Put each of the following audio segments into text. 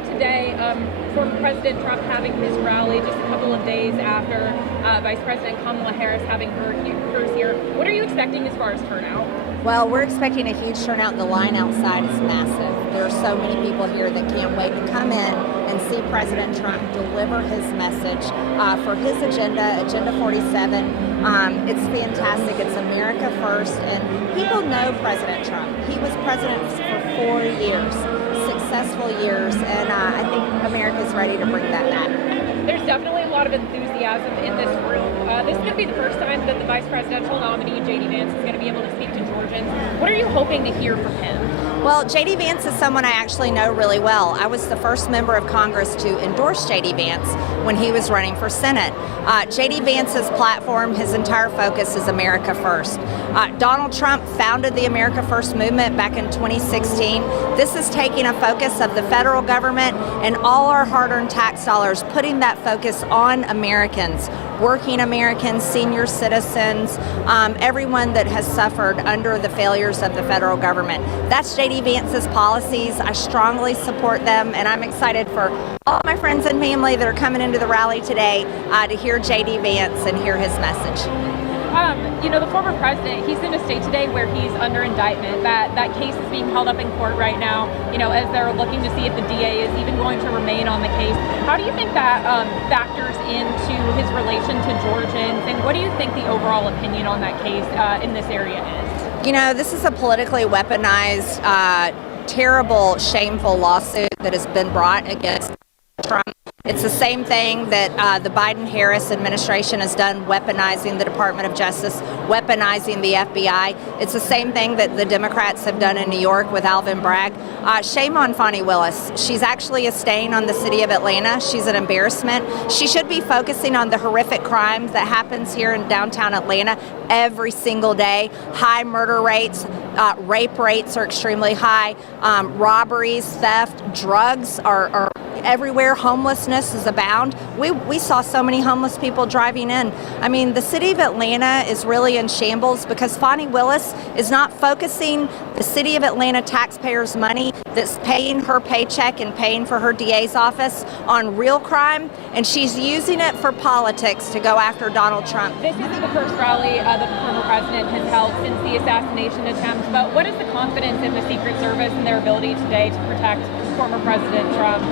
about today, former President Trump having his rally just a couple of days after Vice President Kamala Harris having hers here? What are you expecting as far as turnout? Well, we're expecting a huge turnout. The line outside is massive. There are so many people here that can't wait to come in and see President Trump deliver his message for his agenda, Agenda 47. It's fantastic. It's America first. And people know President Trump. He was president for 4 years, successful years. And I think America's ready to bring that back. There's definitely a lot of enthusiasm in this room. This is going to be the first time that the vice presidential nominee, J.D. Vance, is going to be able to speak to Georgians. What are you hoping to hear from him? Well, J.D. Vance is someone I actually know really well. I was the first member of Congress to endorse J.D. Vance when he was running for Senate. J.D. Vance's platform, his entire focus is America First. Donald Trump founded the America First movement back in 2016. This is taking a focus of the federal government and all our hard-earned tax dollars, putting that focus on Americans, working Americans, senior citizens, everyone that has suffered under the failures of the federal government. That's J.D. Vance's policies. I strongly support them, and I'm excited for all my friends and family that are coming into the rally today to hear J.D. Vance and hear his message. The former president, he's in a state today where he's under indictment. That case is being held up in court right now, as they're looking to see if the DA is even going to remain on the case. How do you think that factors into his relation to Georgians, and what do you think the overall opinion on that case in this area is? This is a politically weaponized, terrible, shameful lawsuit that has been brought against Trump. It's the same thing that the Biden-Harris administration has done, weaponizing the Department of Justice, weaponizing the FBI. It's the same thing that the Democrats have done in New York with Alvin Bragg. Shame on Fani Willis. She's actually a stain on the city of Atlanta. She's an embarrassment. She should be focusing on the horrific crimes that happens here in downtown Atlanta every single day. High murder rates, rape rates are extremely high, robberies, theft, drugs are everywhere. Homelessness is abound. We saw so many homeless people driving in. I mean, the city of Atlanta is really in shambles because Fani Willis is not focusing the city of Atlanta taxpayers' money that's paying her paycheck and paying for her DA's office on real crime, and she's using it for politics to go after Donald Trump. This isn't the first rally the former president has held since the assassination attempt, but what is the confidence in the Secret Service and their ability today to protect former President Trump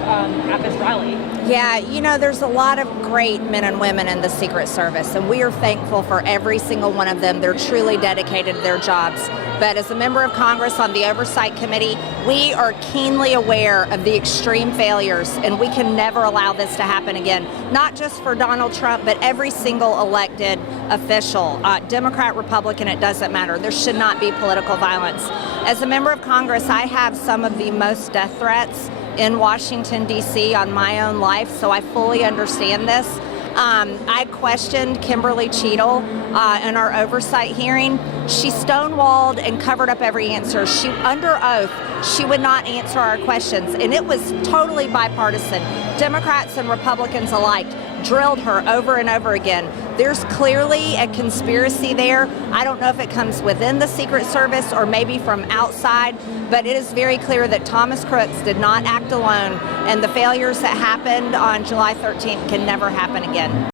at this rally? Yeah, there's a lot of great men and women in the Secret Service, and we are thankful for every single one of them. They're truly dedicated to their jobs. But as a member of Congress on the Oversight Committee, we are keenly aware of the extreme failures, and we can never allow this to happen again. Not just for Donald Trump, but every single elected official, Democrat, Republican, it doesn't matter. There should not be political violence. As a member of Congress, I have some of the most death threats in Washington, D.C. on my own life, so I fully understand this. I questioned Kimberly Cheadle in our oversight hearing. She stonewalled and covered up every answer. She, under oath, she would not answer our questions, and it was totally bipartisan. Democrats and Republicans alike drilled her over and over again. There's clearly a conspiracy there. I don't know if it comes within the Secret Service or maybe from outside, but it is very clear that Thomas Crooks did not act alone, and the failures that happened on July 13th can never happen again.